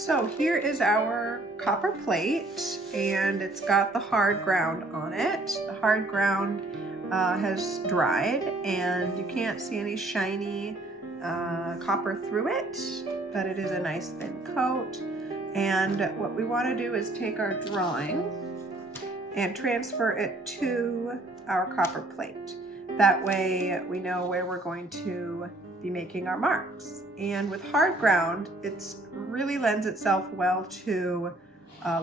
So here is our copper plate, and it's got the hard ground on it. The hard ground has dried, and you can't see any shiny copper through it, but it is a nice thin coat. And what we want to do is take our drawing and transfer it to our copper plate. That way we know where we're going to be making our marks. And with hard ground, it really lends itself well to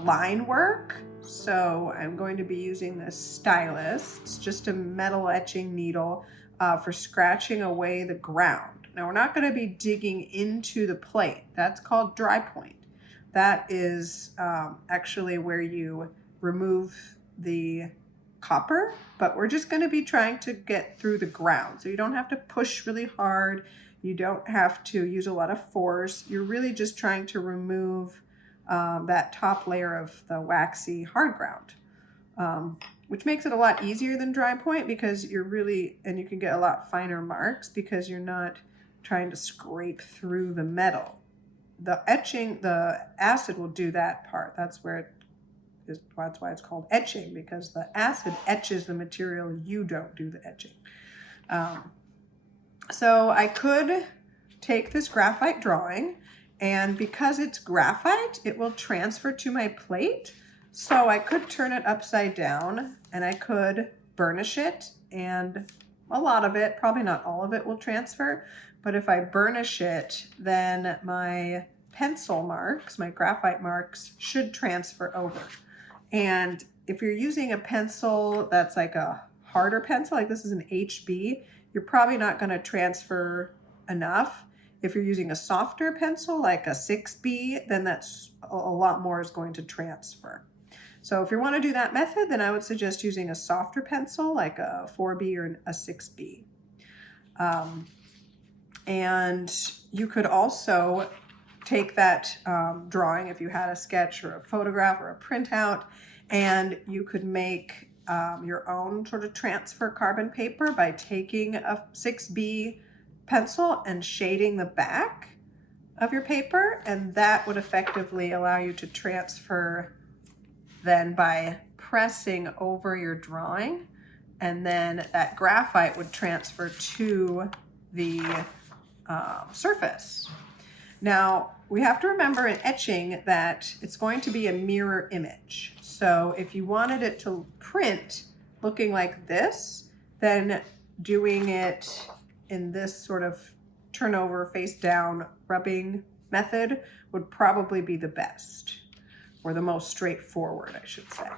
line work. So I'm going to be using this stylus. It's just a metal etching needle for scratching away the ground. Now we're not going to be digging into the plate. That's called dry point. That is actually where you remove the copper, but we're just going to be trying to get through the ground. So you don't have to push really hard. You don't have to use a lot of force. You're really just trying to remove that top layer of the waxy hard ground, which makes it a lot easier than dry point because you can get a lot finer marks because you're not trying to scrape through the metal. The acid will do that part. That's why it's called etching, because the acid etches the material. You don't do the etching. So I could take this graphite drawing, and because it's graphite, it will transfer to my plate. So I could turn it upside down and I could burnish it, and a lot of it, probably not all of it, will transfer. But if I burnish it, then my pencil marks, my graphite marks, should transfer over. And if you're using a pencil that's like a harder pencil, like this is an HB, you're probably not going to transfer enough. If you're using a softer pencil like a 6B, then that's a lot more is going to transfer. So if you want to do that method, then I would suggest using a softer pencil like a 4B or a 6B. And you could also take that drawing, if you had a sketch or a photograph or a printout, and you could make your own sort of transfer carbon paper by taking a 6B pencil and shading the back of your paper, and that would effectively allow you to transfer then by pressing over your drawing, and then that graphite would transfer to the surface. Now, we have to remember in etching that it's going to be a mirror image. So if you wanted it to print looking like this, then doing it in this sort of turnover, face down, rubbing method would probably be the best, or the most straightforward, I should say.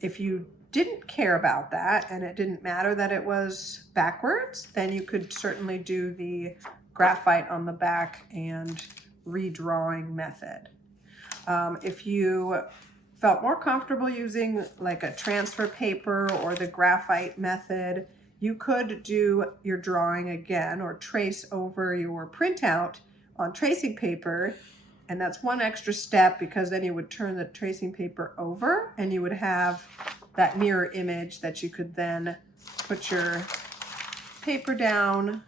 If you didn't care about that and it didn't matter that it was backwards, then you could certainly do the graphite on the back and redrawing method. If you felt more comfortable using like a transfer paper or the graphite method, you could do your drawing again or trace over your printout on tracing paper. And that's one extra step, because then you would turn the tracing paper over and you would have that mirror image that you could then put your paper down.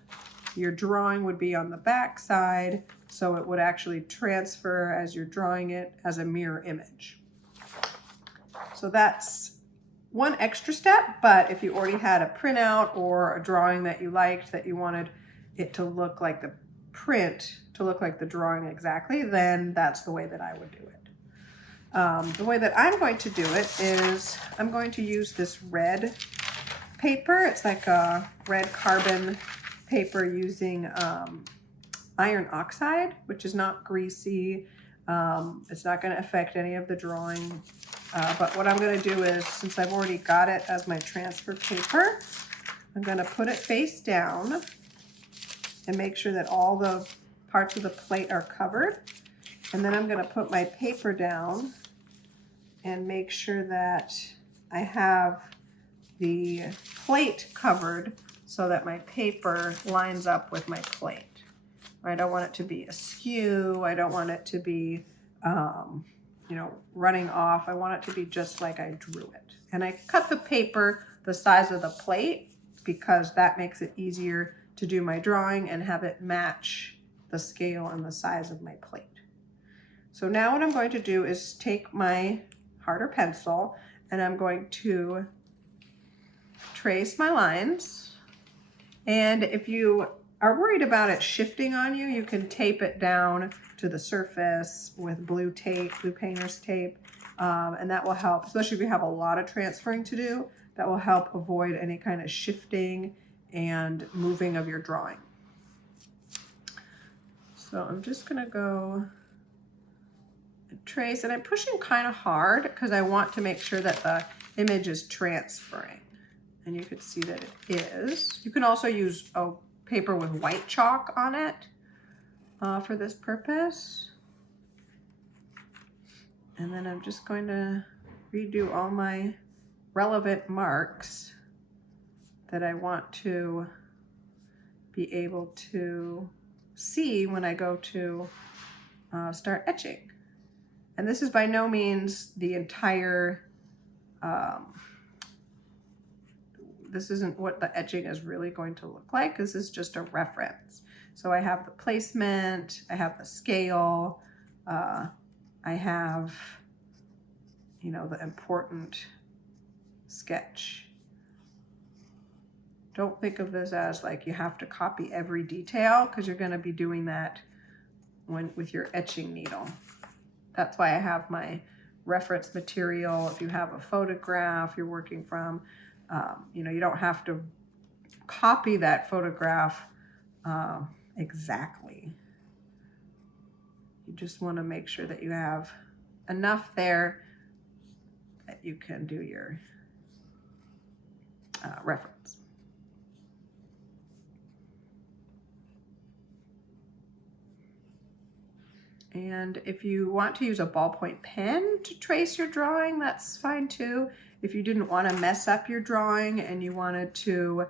Your drawing would be on the back side, so it would actually transfer as you're drawing it as a mirror image. So that's one extra step, but if you already had a printout or a drawing that you liked, that you wanted it to look like the print, to look like the drawing exactly, then that's the way that I would do it. The way that I'm going to do it is I'm going to use this red paper. It's like a red carbon paper using iron oxide, which is not greasy. It's not going to affect any of the drawing. But what I'm going to do is, since I've already got it as my transfer paper, I'm going to put it face down and make sure that all the parts of the plate are covered. And then I'm going to put my paper down and make sure that I have the plate covered so that my paper lines up with my plate. I don't want it to be askew. I don't want it to be, running off. I want it to be just like I drew it. And I cut the paper the size of the plate because that makes it easier to do my drawing and have it match the scale and the size of my plate. So now what I'm going to do is take my harder pencil and I'm going to trace my lines. And if you are worried about it shifting on you, you can tape it down to the surface with blue tape, blue painter's tape, and that will help, especially if you have a lot of transferring to do, that will help avoid any kind of shifting and moving of your drawing. So I'm just gonna go and trace, and I'm pushing kind of hard because I want to make sure that the image is transferring. And you can see that it is. You can also use a paper with white chalk on it for this purpose. And then I'm just going to redo all my relevant marks that I want to be able to see when I go to start etching. And this is by no means the entire, this isn't what the etching is really going to look like. This is just a reference. So I have the placement, I have the scale, I have, you know, the important sketch. Don't think of this as like you have to copy every detail, because you're going to be doing that with your etching needle. That's why I have my reference material. If you have a photograph you're working from, you know, you don't have to copy that photograph exactly. You just want to make sure that you have enough there that you can do your reference. And if you want to use a ballpoint pen to trace your drawing, that's fine too. If you didn't want to mess up your drawing and you wanted to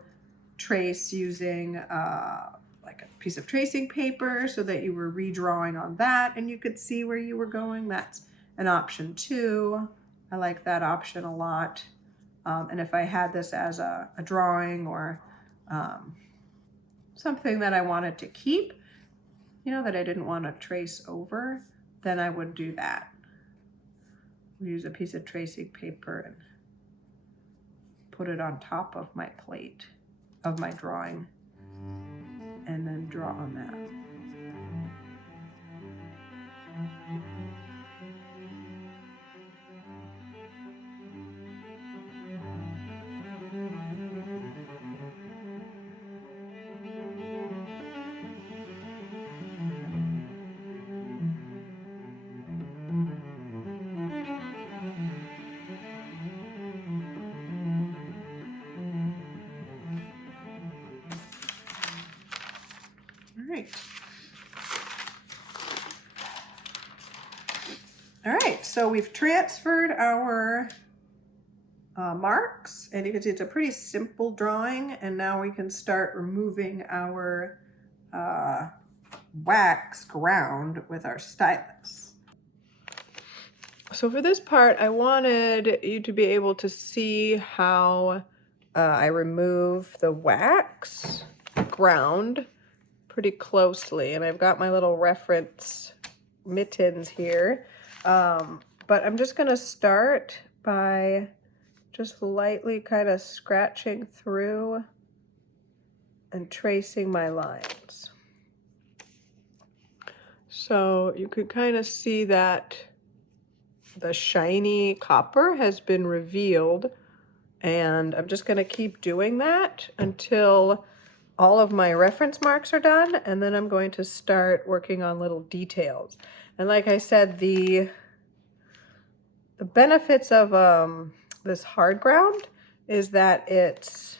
trace using like a piece of tracing paper so that you were redrawing on that and you could see where you were going, that's an option too. I like that option a lot. And if I had this as a drawing or something that I wanted to keep, you know, that I didn't want to trace over, then I would do that. Use a piece of tracing paper and put it on top of my plate of my drawing and then draw on that. All right, so we've transferred our marks, and you can see it's a pretty simple drawing, and now we can start removing our wax ground with our stylus. So for this part, I wanted you to be able to see how I remove the wax ground pretty closely, and I've got my little reference mittens here. But I'm just going to start by just lightly kind of scratching through and tracing my lines. So you could kind of see that the shiny copper has been revealed, and I'm just going to keep doing that until all of my reference marks are done, and then I'm going to start working on little details. And like I said, the benefits of this hard ground is that it's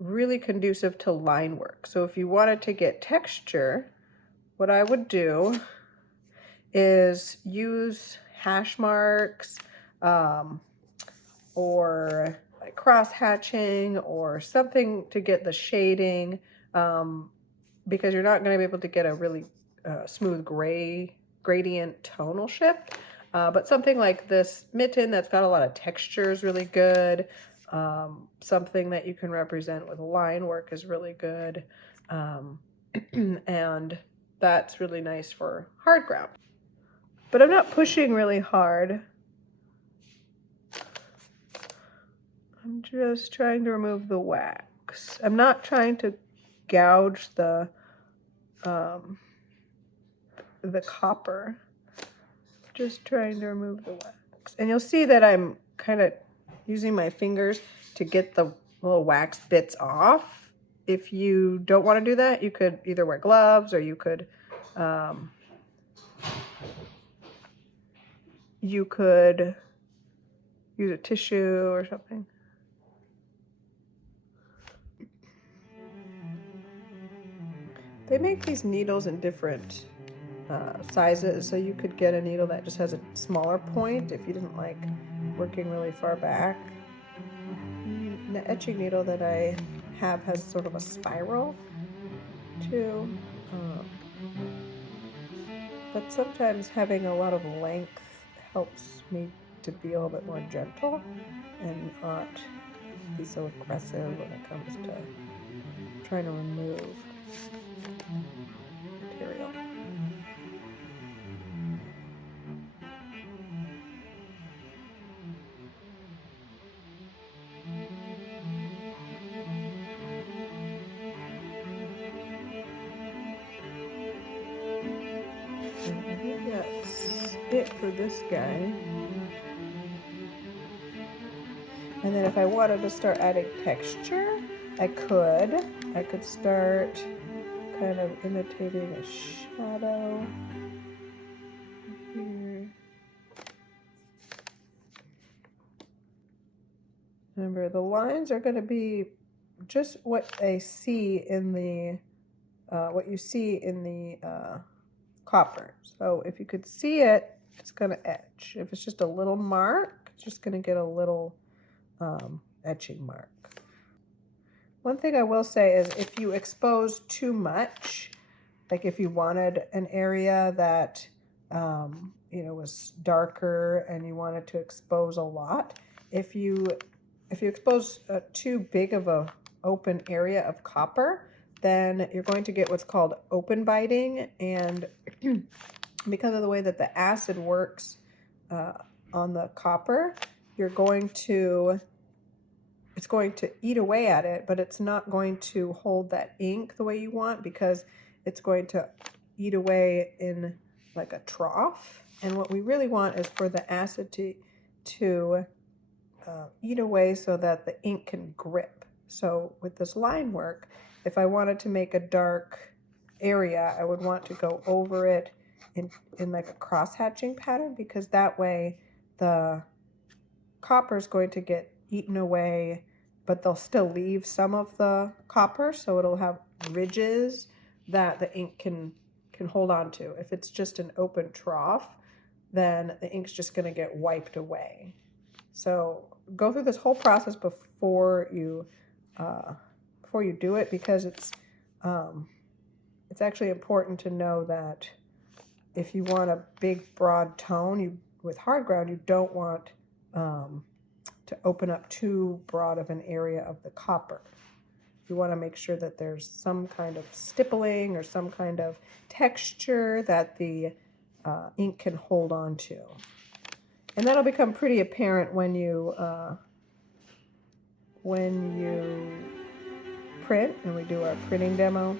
really conducive to line work. So if you wanted to get texture, what I would do is use hash marks or like cross hatching or something to get the shading, because you're not going to be able to get a really smooth gradient tonal shift. But something like this mitten that's got a lot of texture is really good. Something that you can represent with line work is really good. and that's really nice for hard ground. But I'm not pushing really hard. I'm just trying to remove the wax. I'm not trying to gouge the copper. Just trying to remove the wax. And you'll see that I'm kind of using my fingers to get the little wax bits off. If you don't want to do that, you could either wear gloves or you could use a tissue or something. They make these needles in different sizes, so you could get a needle that just has a smaller point if you didn't like working really far back. The etching needle that I have has sort of a spiral too, but sometimes having a lot of length helps me to be a little bit more gentle and not be so aggressive when it comes to trying to remove material. And I think that's it for this guy. And then if I wanted to start adding texture, I could start kind of imitating a shadow here. Remember, the lines are going to be just what I see in the, what you see in the copper. So if you could see it, it's going to etch. If it's just a little mark, it's just going to get a little etching mark. One thing I will say is if you expose too much, like if you wanted an area that was darker and you wanted to expose a lot, if you expose too big of a open area of copper, then you're going to get what's called open biting, and because of the way that the acid works on the copper, it's going to eat away at it, but it's not going to hold that ink the way you want, because it's going to eat away in like a trough. And what we really want is for the acid to eat away so that the ink can grip. So with this line work, if I wanted to make a dark area, I would want to go over it in like a cross-hatching pattern, because that way the copper is going to get eaten away, but they'll still leave some of the copper, so it'll have ridges that the ink can hold on to. If it's just an open trough, then the ink's just going to get wiped away. So go through this whole process before you do it, because it's actually important to know that if you want a big broad tone, with hard ground, you don't want to open up too broad of an area of the copper. You want to make sure that there's some kind of stippling or some kind of texture that the ink can hold on to. And that'll become pretty apparent when you print and we do our printing demo.